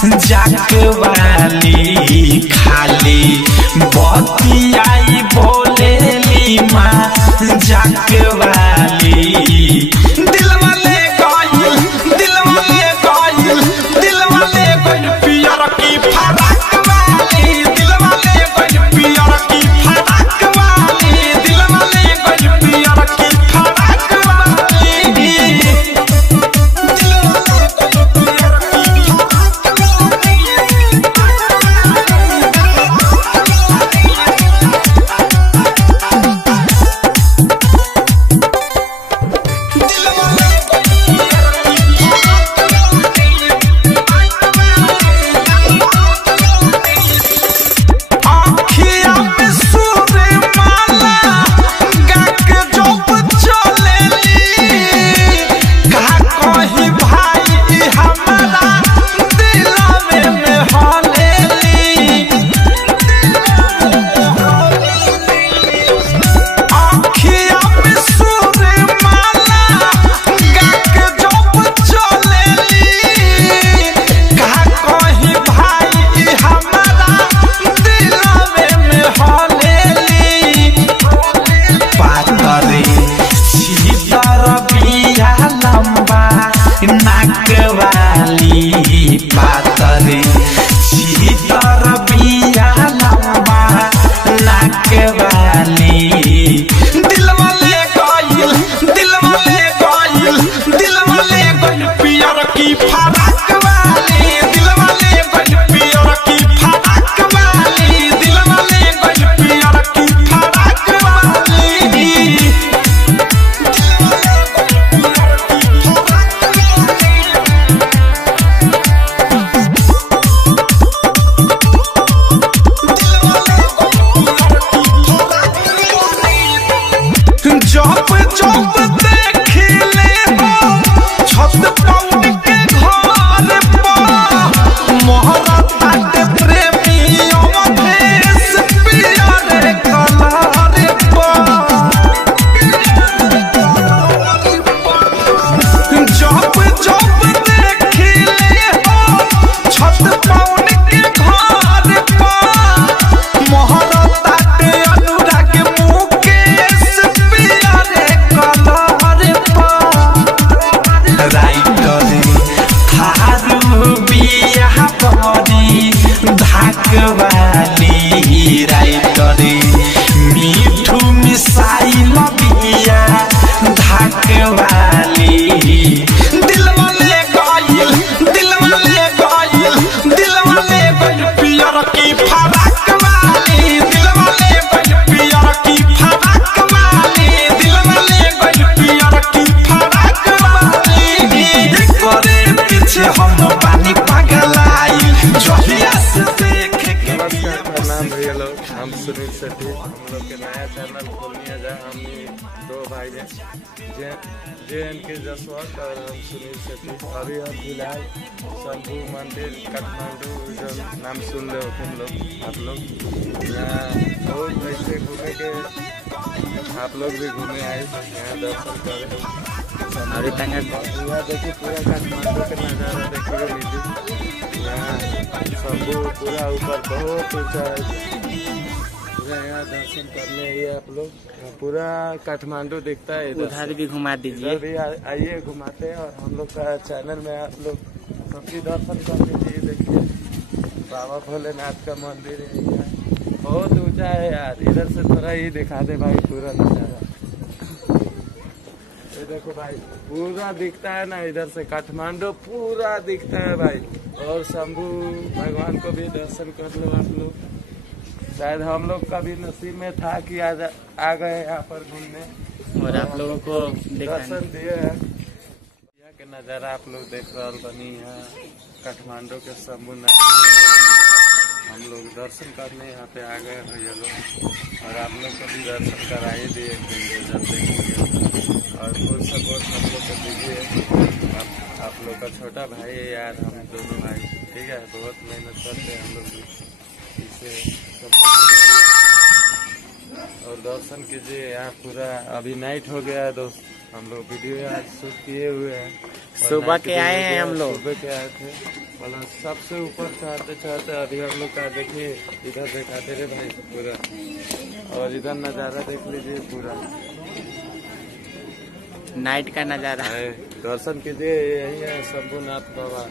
जाक वाली खाली बतियाई बोलेली माँ जाक वाली दिल वाले गइल पियर की फराक वाली दिल वाले गइल पियर की फराक वाली दिल वाले गइल पियर की फराक वाली नाक वाली पातरी सीतर बिया लंबा नाक वाली दिल वाले गइल पियर की फराक वाली दिल वाले गइल पियर की फराक वाली दिल वाले गइल पियर की फराक वाली जब देखिले छत पौन के घर पर मोहरा ताटे प्रेमी अवधेश पियर कलर पर जब देखिले छत पौन के घर पर मोहरा ताटे अनुराग मुकेश वाली राइटरी मीठू मिसाइल बिया धाक वाली दिल वाले गइल पियर की फराक वाली दिल वाले गइल पियर की फराक वाली दिल वाले गइल पियर की फराक वाली करे पीछे हम पानी पगलाई जहिया से हम सुनील सेठी हम लोग के नया चैनल खोलने जा हम दो भाई हैं JNK जसवंत और हम सुनील सेठी। अभी हम फिलहाल शंभू मंदिर काठमांडू जो नाम सुन रहे हो तुम लोग आप लोग यहाँ बहुत ऐसे घूमे के आप लोग भी घूमे आए यहाँ दर्शन करें। अभी तक यहाँ देखिए पूरा काठमांडू का नज़ारा देखिए लीजिए। यहाँ शंभू पूरा ऊपर बहुत ऊंचा है, यहाँ दर्शन करने आइए आप लोग। पूरा काठमांडू दिखता है, उधर भी घुमा दीजिए। भी आइए घुमाते हैं और हम लोग का चैनल में आप लोग सबकी दर्शन कर लीजिए। देखिए बाबा भोलेनाथ का मंदिर है, यहाँ बहुत ऊंचा है यार। इधर से थोड़ा ही दिखा दे भाई पूरा नजारा। ये देखो भाई पूरा दिखता है ना, इधर से काठमांडू पूरा दिखता है भाई। और शंभू भगवान को भी दर्शन कर लो आप लोग। शायद हम लोग का भी नसीब में था कि आ गए यहाँ पर घूमने और आप लोगों को दर्शन दिए हैं। यहाँ के नज़ारा आप लोग देख रहे बनी है काठमांडू के शंभूनाथ। हम लोग दर्शन करने यहाँ पे आ गए भैया लोग, और आप लोग को भी दर्शन करा ही दिए और फुल सपोर्ट हम लोग को दीजिए। आप लोग का छोटा भाई है यार, हम दोनों भाई, ठीक है। बहुत मेहनत करते हैं हम लोग भी, इसे और दर्शन कीजिए। यहाँ पूरा अभी नाइट हो गया है दोस्त, हम लोग वीडियो आज शूट किए हुए हैं। सुबह के आए हैं हम लोग। सुबह के आए थे, मतलब सबसे ऊपर चढ़ते चढ़ते अभी हम लोग का देखिए इधर दिखाते रहे भाई पूरा, और इधर नज़ारा देख लीजिए पूरा नाइट का नजारा। दर्शन कीजिए, यही है शंभुनाथ बाबा।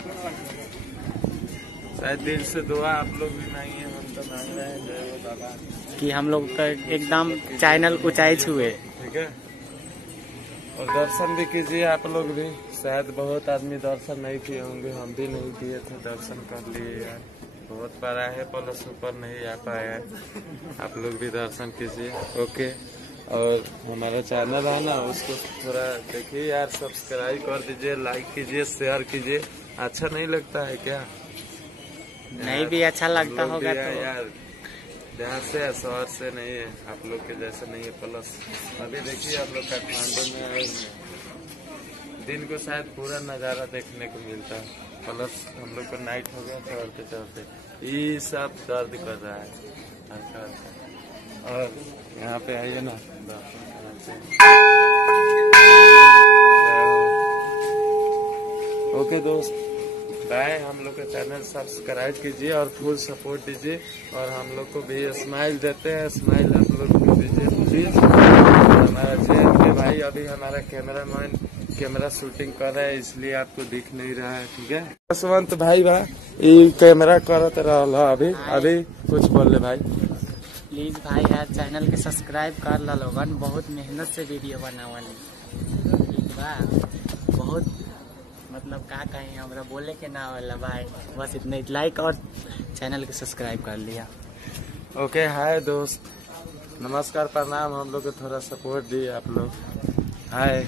शायद दिल से दुआ आप लोग भी नहीं है, हम तो मांग रहे हैं जय हो बाबा कि हम लोग का एकदम चैनल ऊंचाई छुए। ठीक है, और दर्शन भी कीजिए आप लोग भी। शायद बहुत आदमी दर्शन नहीं किए होंगे, हम भी नहीं किए थे, दर्शन कर लिए यार। बहुत बड़ा है प्लस ऊपर नहीं आ पाया है, आप लोग भी दर्शन कीजिए। ओके, और हमारा चैनल है ना उसको थोड़ा देखिए यार, सब्सक्राइब कर दीजिए, लाइक कीजिए, शेयर कीजिए। अच्छा नहीं लगता है क्या? नहीं भी अच्छा लगता होगा तो यार, ध्यान से शहर से नहीं है, आप लोग के जैसे नहीं है। प्लस अभी देखिए आप लोग काठमांडू में आए हैं, दिन को शायद पूरा नज़ारा देखने को मिलता है, प्लस हम लोग को नाइट हो गया चढ़ते चढ़ते, ये सब दर्द कर रहा है अच्छा अच्छा। और यहाँ पे आइए ना, ओके दोस्त बाय। हम लोग का चैनल सब्सक्राइब कीजिए और फुल सपोर्ट दीजिए, और हम लोग को भी स्माइल देते हैं, स्माइल आप लोग को दीजिए प्लीज। हमारा JNK भाई अभी हमारा कैमरामैन कैमरा शूटिंग कर रहा है, इसलिए आपको दिख नहीं रहा है। ठीक है, यशवंत भाई ये कैमरा करते रहा अभी कुछ बोल ले भाई। प्लीज भाई यार चैनल के सब्सक्राइब कर ला लोगन, बहुत मेहनत से वीडियो बनावली। ठीक बा, बहुत मतलब का कहीं हमरा बोले के ना वाला भाई, बस इतने लाइक और चैनल के सब्सक्राइब कर लिया। ओके हाय दोस्त, नमस्कार प्रणाम। हम लोग को थोड़ा सपोर्ट दिए आप लोग। हाय।